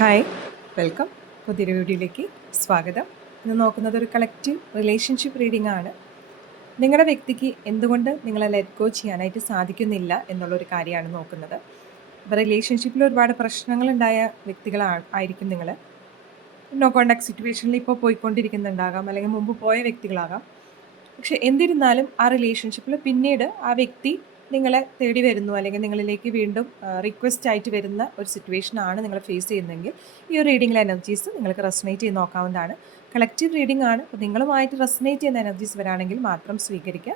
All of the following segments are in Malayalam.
Hi, welcome. പുതിയൊരു വീഡിയോയിലേക്ക് സ്വാഗതം. ഇന്ന് നോക്കുന്നത് ഒരു കളക്റ്റീവ് റിലേഷൻഷിപ്പ് റീഡിംഗ് ആണ്. നിങ്ങളുടെ വ്യക്തിക്ക് എന്തുകൊണ്ട് നിങ്ങളെ ലെറ്റ് ഗോ ചെയ്യാനായിട്ട് സാധിക്കുന്നില്ല എന്നുള്ളൊരു കാര്യമാണ് നോക്കുന്നത്. അപ്പോൾ റിലേഷൻഷിപ്പിൽ ഒരുപാട് പ്രശ്നങ്ങളുണ്ടായ ആയിരിക്കും നിങ്ങൾ. നോ കോണ്ടാക്ട് സിറ്റുവേഷനിൽ ഇപ്പോൾ പോയിക്കൊണ്ടിരിക്കുന്നുണ്ടാകാം, അല്ലെങ്കിൽ മുമ്പ് പോയ വ്യക്തികളാകാം. പക്ഷെ എന്നിരുന്നാലും ആ റിലേഷൻഷിപ്പിൽ പിന്നീട് ആ വ്യക്തി നിങ്ങളെ തേടി വരുന്നു, അല്ലെങ്കിൽ നിങ്ങളിലേക്ക് വീണ്ടും റിക്വസ്റ്റ് ആയിട്ട് വരുന്ന ഒരു സിറ്റുവേഷനാണ് നിങ്ങൾ ഫേസ് ചെയ്യുന്നതെങ്കിൽ ഈ ഒരു റീഡിങ്ങിലെ എനർജീസ് നിങ്ങൾക്ക് റെസനേറ്റ് ചെയ്ത് നോക്കാവുന്നതാണ്. കളക്റ്റീവ് റീഡിംഗ് ആണ്. അപ്പോൾ നിങ്ങളുമായിട്ട് റെസനേറ്റ് ചെയ്യുന്ന എനർജീസ് വരാണെങ്കിൽ മാത്രം സ്വീകരിക്കുക.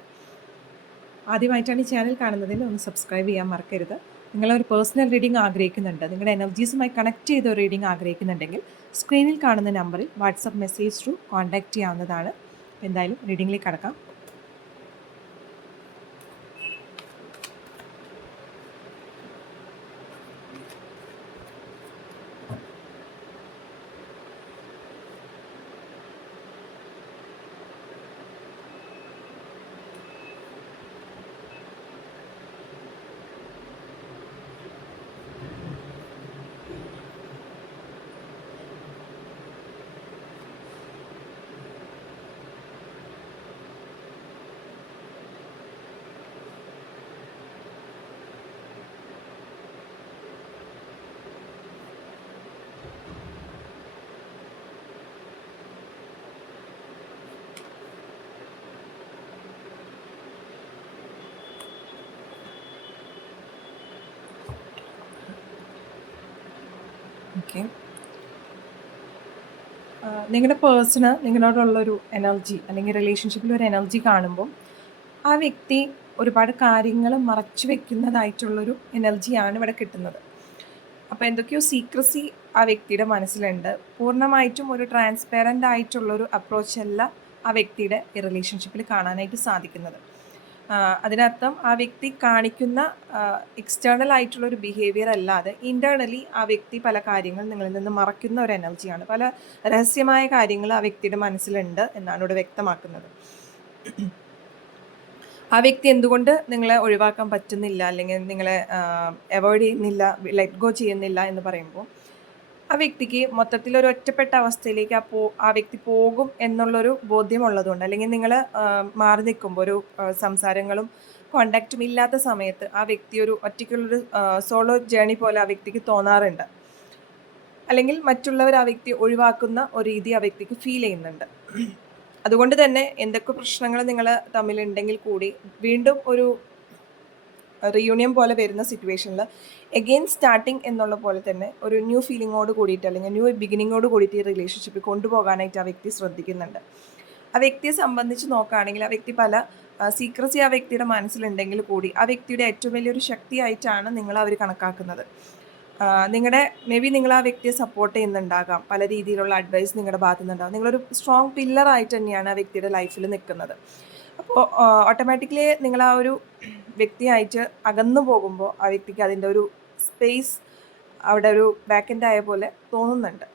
ആദ്യമായിട്ടാണ് ഈ ചാനൽ കാണുന്നതിൽ ഒന്ന് സബ്സ്ക്രൈബ് ചെയ്യാൻ മറക്കരുത്. നിങ്ങളൊരു പേഴ്സണൽ റീഡിംഗ് ആഗ്രഹിക്കുന്നുണ്ട്, നിങ്ങളുടെ എനർജീസുമായി കണക്ട് ചെയ്ത ഒരു റീഡിംഗ് ആഗ്രഹിക്കുന്നുണ്ടെങ്കിൽ സ്ക്രീനിൽ കാണുന്ന നമ്പറിൽ വാട്സപ്പ് മെസ്സേജ് ത്രൂ കോൺടാക്റ്റ് ചെയ്യാവുന്നതാണ്. എന്തായാലും റീഡിങ്ങിലേക്ക് കടക്കാം. ഓക്കെ, നിങ്ങളുടെ പേഴ്സണ് നിങ്ങളോടുള്ളൊരു എനർജി, അല്ലെങ്കിൽ റിലേഷൻഷിപ്പിൽ ഒരു എനർജി കാണുമ്പോൾ ആ വ്യക്തി ഒരുപാട് കാര്യങ്ങൾ മറച്ചു വെക്കുന്നതായിട്ടുള്ളൊരു എനർജിയാണ് ഇവിടെ കിട്ടുന്നത്. അപ്പോൾ എന്തൊക്കെയോ സീക്രസി ആ വ്യക്തിയുടെ മനസ്സിലുണ്ട്. പൂർണ്ണമായിട്ടും ഒരു ട്രാൻസ്പെറൻ്റ് ആയിട്ടുള്ളൊരു അപ്രോച്ചല്ല ആ വ്യക്തിയുടെ ഈ റിലേഷൻഷിപ്പിൽ കാണാനായിട്ട് സാധിക്കുന്നത്. അതിനർത്ഥം ആ വ്യക്തി കാണിക്കുന്ന എക്സ്റ്റേണൽ ആയിട്ടുള്ളൊരു ബിഹേവിയർ അല്ലാതെ ഇൻറ്റേർണലി ആ വ്യക്തി പല കാര്യങ്ങൾ നിങ്ങളിൽ നിന്ന് മറയ്ക്കുന്ന ഒരു എനർജിയാണ്. പല രഹസ്യമായ കാര്യങ്ങൾ ആ വ്യക്തിയുടെ മനസ്സിലുണ്ട് എന്നാണ് ഇവിടെ വ്യക്തമാക്കുന്നത്. ആ വ്യക്തി എന്തുകൊണ്ട് നിങ്ങളെ ഒഴിവാക്കാൻ പറ്റുന്നില്ല, അല്ലെങ്കിൽ നിങ്ങളെ അവോയ്ഡ് ചെയ്യുന്നില്ല, ലെറ്റ് ഗോ ചെയ്യുന്നില്ല എന്ന് പറയുമ്പോൾ ആ വ്യക്തിക്ക് മൊത്തത്തിലൊരു ഒറ്റപ്പെട്ട അവസ്ഥയിലേക്ക് ആ വ്യക്തി പോകും എന്നുള്ളൊരു ബോധ്യമുള്ളതുകൊണ്ട്, അല്ലെങ്കിൽ നിങ്ങൾ മാറി നിൽക്കുമ്പോൾ ഒരു സംസാരങ്ങളും കോണ്ടാക്റ്റും ഇല്ലാത്ത സമയത്ത് ആ വ്യക്തി ഒരു ഒറ്റയ്ക്കുള്ളൊരു സോളോ ജേണി പോലെ ആ വ്യക്തിക്ക് തോന്നാറുണ്ട്. അല്ലെങ്കിൽ മറ്റുള്ളവർ ആ വ്യക്തി ഒഴിവാക്കുന്ന ഒരു രീതി ആ വ്യക്തിക്ക് ഫീൽ ചെയ്യുന്നുണ്ട്. അതുകൊണ്ട് തന്നെ എന്തൊക്കെ പ്രശ്നങ്ങൾ നിങ്ങൾ തമ്മിലുണ്ടെങ്കിൽ കൂടി വീണ്ടും ഒരു റീയൂണിയൻ പോലെ വരുന്ന സിറ്റുവേഷനിൽ എഗെയിൻ സ്റ്റാർട്ടിങ് എന്നുള്ള പോലെ തന്നെ ഒരു ന്യൂ ഫീലിങ്ങോട് കൂടിയിട്ട്, അല്ലെങ്കിൽ ന്യൂ ബിഗിനിങ്ങോട് കൂടിയിട്ട് ഈ റിലേഷൻഷിപ്പിൽ കൊണ്ടുപോകാനായിട്ട് ആ വ്യക്തി ശ്രദ്ധിക്കുന്നുണ്ട്. ആ വ്യക്തിയെ സംബന്ധിച്ച് നോക്കുകയാണെങ്കിൽ ആ വ്യക്തി പല സീക്രസി ആ വ്യക്തിയുടെ മനസ്സിലുണ്ടെങ്കിൽ കൂടി ആ വ്യക്തിയുടെ ഏറ്റവും വലിയൊരു ശക്തിയായിട്ടാണ് അവർ കണക്കാക്കുന്നത്. നിങ്ങളുടെ നിങ്ങൾ ആ വ്യക്തിയെ സപ്പോർട്ട് ചെയ്യുന്നുണ്ടാകാം, പല രീതിയിലുള്ള അഡ്വൈസ് നിങ്ങളുടെ ഭാഗത്തു നിന്നുണ്ടാകും. നിങ്ങളൊരു സ്ട്രോങ് പില്ലറായിട്ട് തന്നെയാണ് ആ വ്യക്തിയുടെ ലൈഫിൽ നിൽക്കുന്നത്. അപ്പോൾ ഓട്ടോമാറ്റിക്കലി നിങ്ങൾ ആ ഒരു വ്യക്തിയായിട്ട് അകന്നു പോകുമ്പോൾ ആ വ്യക്തിക്ക് അതിൻ്റെ ഒരു സ്പേസ് അവിടെ ഒരു വാക്കൻ്റ് ആയ പോലെ തോന്നുന്നുണ്ട്.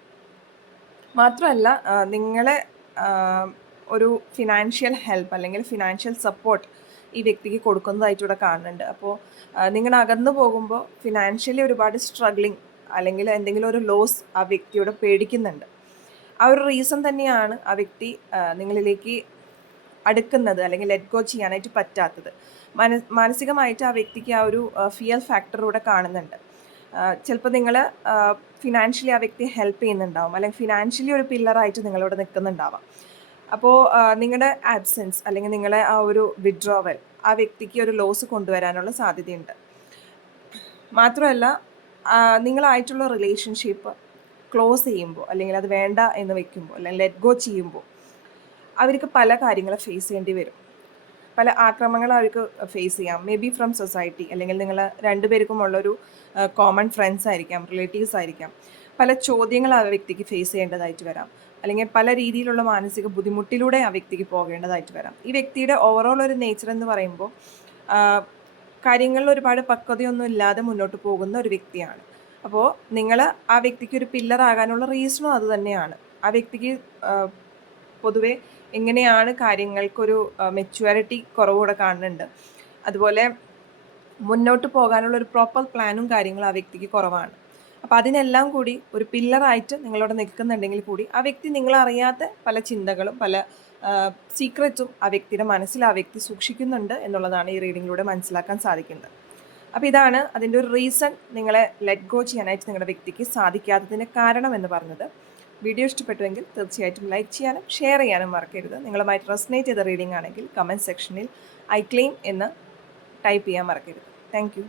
മാത്രമല്ല നിങ്ങളെ ഒരു ഫിനാൻഷ്യൽ ഹെൽപ്പ് അല്ലെങ്കിൽ ഫിനാൻഷ്യൽ സപ്പോർട്ട് ഈ വ്യക്തിക്ക് കൊടുക്കുന്നതായിട്ടൂടെ കാണുന്നുണ്ട്. അപ്പോൾ നിങ്ങൾ അകന്നു പോകുമ്പോൾ ഫിനാൻഷ്യലി ഒരുപാട് സ്ട്രഗ്ലിങ്, അല്ലെങ്കിൽ എന്തെങ്കിലും ഒരു ലോസ് ആ വ്യക്തിയോട് പേടിക്കുന്നുണ്ട്. ആ ഒരു റീസൺ തന്നെയാണ് ആ വ്യക്തി നിങ്ങളിലേക്ക് അടുക്കുന്നത്, അല്ലെങ്കിൽ ലെറ്റ് ഗോ ചെയ്യാനായിട്ട് പറ്റാത്തത്. മാനസികമായിട്ട് ആ വ്യക്തിക്ക് ആ ഒരു ഫിയർ ഫാക്ടർ ഇവിടെ കാണുന്നുണ്ട്. ചിലപ്പോൾ നിങ്ങൾ ഫിനാൻഷ്യലി ആ വ്യക്തി ഹെൽപ്പ് ചെയ്യുന്നുണ്ടാവും, അല്ലെങ്കിൽ ഫിനാൻഷ്യലി ഒരു പില്ലറായിട്ട് നിങ്ങളിവിടെ നിൽക്കുന്നുണ്ടാവാം. അപ്പോൾ നിങ്ങളുടെ ആബ്സെൻസ്, അല്ലെങ്കിൽ നിങ്ങളെ ആ ഒരു വിഡ്രോവൽ ആ വ്യക്തിക്ക് ഒരു ലോസ് കൊണ്ടുവരാനുള്ള സാധ്യതയുണ്ട്. മാത്രമല്ല നിങ്ങളായിട്ടുള്ള റിലേഷൻഷിപ്പ് ക്ലോസ് ചെയ്യുമ്പോൾ, അല്ലെങ്കിൽ അത് വേണ്ട എന്ന് വെക്കുമ്പോൾ, അല്ലെങ്കിൽ ലെറ്റ് ഗോ ചെയ്യുമ്പോൾ അവർക്ക് പല കാര്യങ്ങൾ ഫേസ് ചെയ്യേണ്ടി വരും. പല ആക്രമണങ്ങൾ അവർക്ക് ഫേസ് ചെയ്യാം. മേ ബി ഫ്രം സൊസൈറ്റി, അല്ലെങ്കിൽ നിങ്ങൾ രണ്ടുപേർക്കും ഉള്ളൊരു കോമൺ ഫ്രണ്ട്സ് ആയിരിക്കാം, റിലേറ്റീവ്സ് ആയിരിക്കാം. പല ചോദ്യങ്ങൾ ആ വ്യക്തിക്ക് ഫേസ് ചെയ്യേണ്ടതായിട്ട് വരാം, അല്ലെങ്കിൽ പല രീതിയിലുള്ള മാനസിക ബുദ്ധിമുട്ടിലൂടെ ആ വ്യക്തിക്ക് പോകേണ്ടതായിട്ട് വരാം. ഈ വ്യക്തിയുടെ ഓവറോൾ ഒരു നേച്ചർ എന്ന് പറയുമ്പോൾ കാര്യങ്ങളിൽ ഒരുപാട് പക്വതയൊന്നും ഇല്ലാതെ മുന്നോട്ട് പോകുന്ന ഒരു വ്യക്തിയാണ്. അപ്പോൾ നിങ്ങൾ ആ വ്യക്തിക്ക് ഒരു പില്ലറാകാനുള്ള റീസണും അത് തന്നെയാണ്. ആ വ്യക്തിക്ക് പൊതുവെ എങ്ങനെയാണ് കാര്യങ്ങൾക്കൊരു മെച്യൂരിറ്റി കുറവുകൂടെ കാണുന്നുണ്ട്. അതുപോലെ മുന്നോട്ട് പോകാനുള്ള ഒരു പ്രോപ്പർ പ്ലാനും കാര്യങ്ങളും ആ വ്യക്തിക്ക് കുറവാണ്. അപ്പോൾ അതിനെല്ലാം കൂടി ഒരു പില്ലറായിട്ട് നിങ്ങളോട് നിൽക്കുന്നുണ്ടെങ്കിൽ കൂടി ആ വ്യക്തി നിങ്ങളറിയാത്ത പല ചിന്തകളും പല സീക്രറ്റും ആ വ്യക്തിയുടെ മനസ്സിൽ ആ വ്യക്തി സൂക്ഷിക്കുന്നുണ്ട് എന്നുള്ളതാണ് ഈ റീഡിങ്ങിലൂടെ മനസ്സിലാക്കാൻ സാധിക്കുന്നത്. അപ്പോൾ ഇതാണ് അതിൻ്റെ ഒരു റീസൺ നിങ്ങളെ ലെറ്റ് ഗോ ചെയ്യാനായിട്ട് നിങ്ങളുടെ വ്യക്തിക്ക് സാധിക്കാത്തതിന് കാരണം എന്ന് പറഞ്ഞത്. വീഡിയോ ഇഷ്ടപ്പെട്ടുവെങ്കിൽ തീർച്ചയായിട്ടും ലൈക്ക് ചെയ്യാനും ഷെയർ ചെയ്യാനും മറക്കരുത്. നിങ്ങളുമായിട്ട് റെസനേറ്റ് ചെയ്ത റീഡിംഗ് ആണെങ്കിൽ കമൻറ്റ് സെക്ഷനിൽ ഐ ക്ലെയിം എന്ന് ടൈപ്പ് ചെയ്യാൻ മറക്കരുത്. Thank you.